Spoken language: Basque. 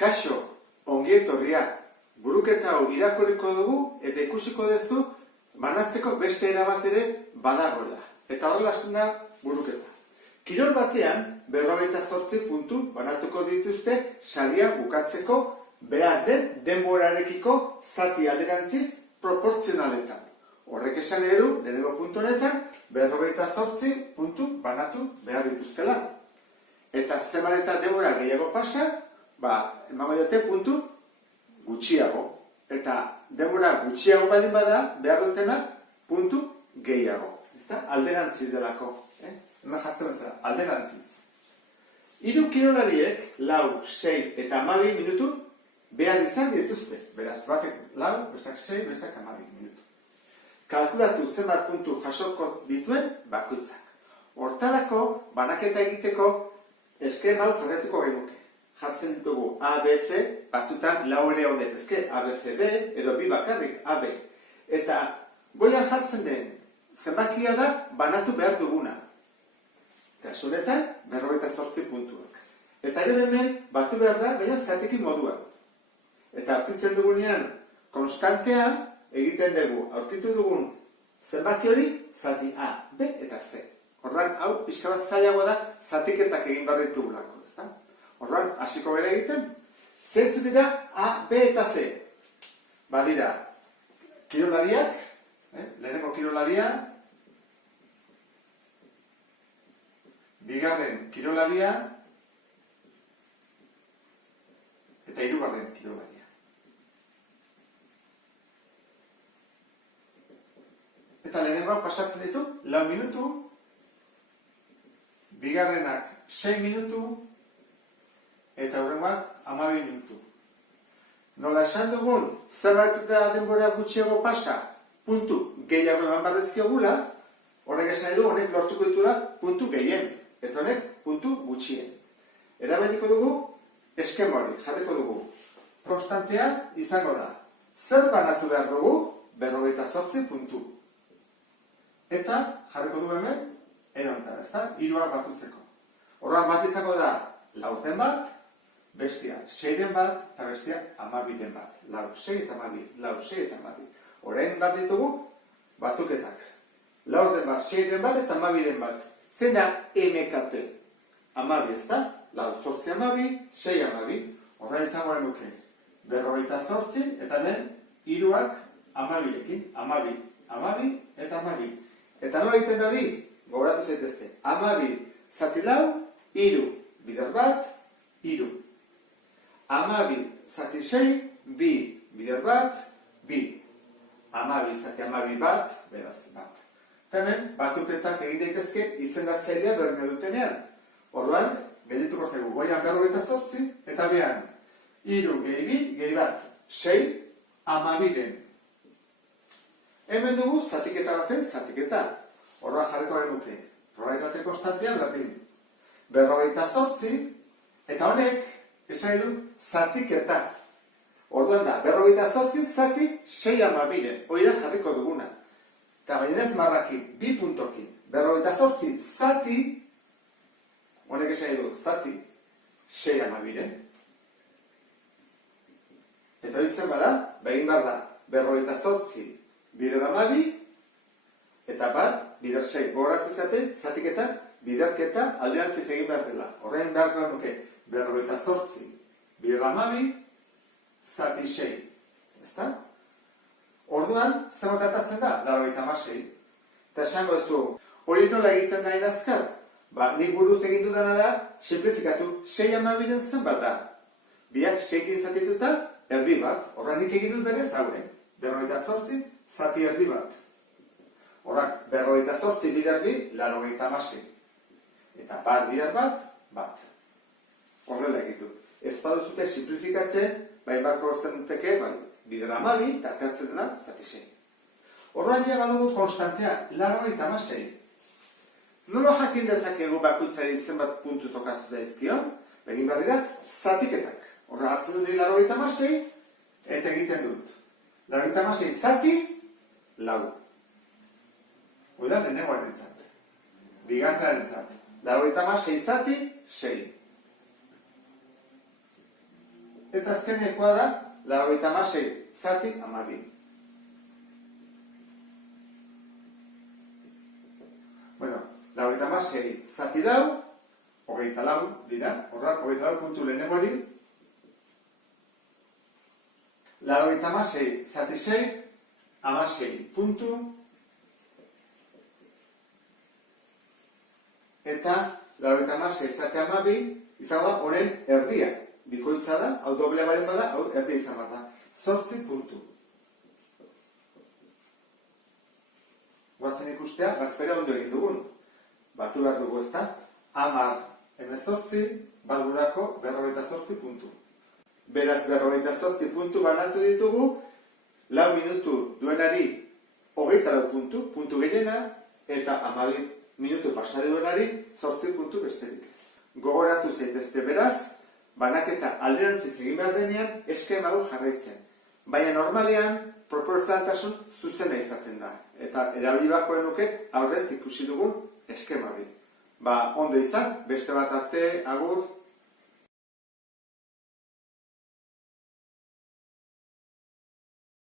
Kaixo, ongi etorria. Buruketa hau irakurriko dugu eta ikusiko duzu banatzeko beste era bat ere badagoela. Eta horrela hasten da buruketa. Kirol batean 58 puntu banatuko dituzte saria bukatzeko behar den denborarekiko zati alderantziz proportzionaletan. Horrek esan edu, lehenengo puntu honetan, 58 puntu banatu behar dituztela. Eta zenbat eta denbora gehiago pasa, emango diote puntu gutxiago. Eta denbora gutxiago baldin bada, behar dutena puntu gehiago. Ezta? Alderantziz delako. Hemen jartzen bezala, alderantziz. Hiru kirolariek 4, 6 eta 12 minutu behar izan dituzte. Beraz, batek 4, bestak 6, bestak 12 minutu. Kalkulatu zenbat puntu jasoko dituen bakoitzak. Hortarako, banaketa egiteko eskema hau jarretuko genuke. Jartzen ditugu A, B, C, batzutan 4 ere honetezke, A, B, C, B, edo bi bakarrik A, B. Eta goian jartzen den zenbakia da banatu behar duguna. Kasu honetan, 58 puntuak. Eta gero hemen batu behar da, baina zatekin moduan. Eta aurkitzen dugunean, konstantea egiten dugu. Aurkitu dugun zenbaki hori, zati A, B eta C. Horran, hau, pixka bat zailagoa da, zatiketak egin behar ditugulako, ezta? Horran, hasiko bere egiten, zeintzu dira A, B eta C. Badira, kirolariak, lehenengo kirolaria, bigarren kirolaria, eta hirugarren kirolaria. Eta lehenengoak pasatzen ditu, 4 minutu, bigarrenak 6 minutu, eta horrengoak 12 minutu. Nola esan dugun, zenbat eta denbora gutxiago pasa, puntu gehiago eman bardezkiogula, horrek esan edu, honek lortuko ditula puntu gehien, eta honek puntu gutxien. Erabediko dugu, eskema hori, jarriko dugu. Konstantea izango da. Zer banatu behar dugu? 58 puntu. Eta jarriko dugu hemen, erontara, ezta? Hiruak batutzeko. Horran bat izango da, 4 bat, bestia 6 bat, eta bestia 12 bat. 4, 6 eta 12, 4, 6 eta 12. Orain bat ditugu, batuketak. 4 bat, 6 bat eta 12 bat. Zein da MKT? 12, ezta? 4, 8, 12, 6, 12. Horra izango nuke. 58, eta hemen, hiruak 12ekin. 12, 12, eta 12. Eta nola egiten da hori? Gogoratu zaitezte. 12, zati 4, 3, bider bat, 3. 12, zati 6, 2, bider bat, 2. 12, zati 12 bat, beraz, bat. Eta hemen, batuketak egin daitezke izendatzailea berdina dutenean. Orduan, geldituko zaigu, goian 58, eta behan, 3 gehi 2, gehi bat, 6, 12. Hemen dugu zatiketa baten zatiketa. Horra jarriko genuke. Probabilitate konstantea berdin. 58, eta honek, esan edu, zatiketa. Orduan da, 58 zati 6 12. Hori da jarriko duguna. Eta baina ez marraki, 2 puntokin. 58 zati, honek esan edu, zati 6 12. Eta hori zer bada, begin behar da, 58 bider 12, eta bat, bider 6 gogoratzen zaten, zatiketa, biderketa alderantziz egin behar dela. Horrein behar nuke, 58 bider 12, zati 6. Ezta? Orduan, zer batatatzen da? 96. Eta esango ez du, hori nola egiten da inazkar? Nik buruz egin dudana da, simplifikatu, 6 12 zenbat da? Biak 6-kin zatituta, erdi bat. Horra nik egin dut berez, haure. 58, zati erdi bat. Horrak, 58 bider 2, 96. Eta bat bider bat, bat. Horrela egitut. Ez baduzute simplifikatzen, bain barko zen duteke, bider 12, eta atertzen dena, zati 6. Horran ja badugu konstantea, 96. Nola jakin dezakegu bakutzari zenbat puntu tokazu daizkion? Begin barrira, zatiketak. Horra hartzen dut 96, eta egiten dut. 96 zati, 4. Hori da, lehenengoaren entzat. Bigarrenaren entzat. 96 zati, 6. eta azkenekoa da 96 zati 12. Bueno, 96 zati lau, 24 dira, horrak 24 puntu lehenengo hori. 96 zati 6, 16 puntu. Eta 96 zati 12, izan da horren erdia. Bikoitza da, hau doblea baren bada, hau erdia izan da. 8 puntu. Guazen ikustea, gazpera ondo egin dugun. Batu behar dugu ezta, 10 balgurako 48 puntu. Beraz 48 puntu banatu ditugu, 4 minutu duenari 24 puntu gehiena, eta 12 minutu pasade duenari 8 puntu besterik ez. Gogoratu zaitezte beraz, banaketa alderantziz egin behar denean, eskema hau jarraitzen. Baina normalean, proportzionaltasun zuzena izaten da. Eta erabili beharko genuke aurrez ikusi dugun eskema hori. Ondo izan, beste bat arte, agur.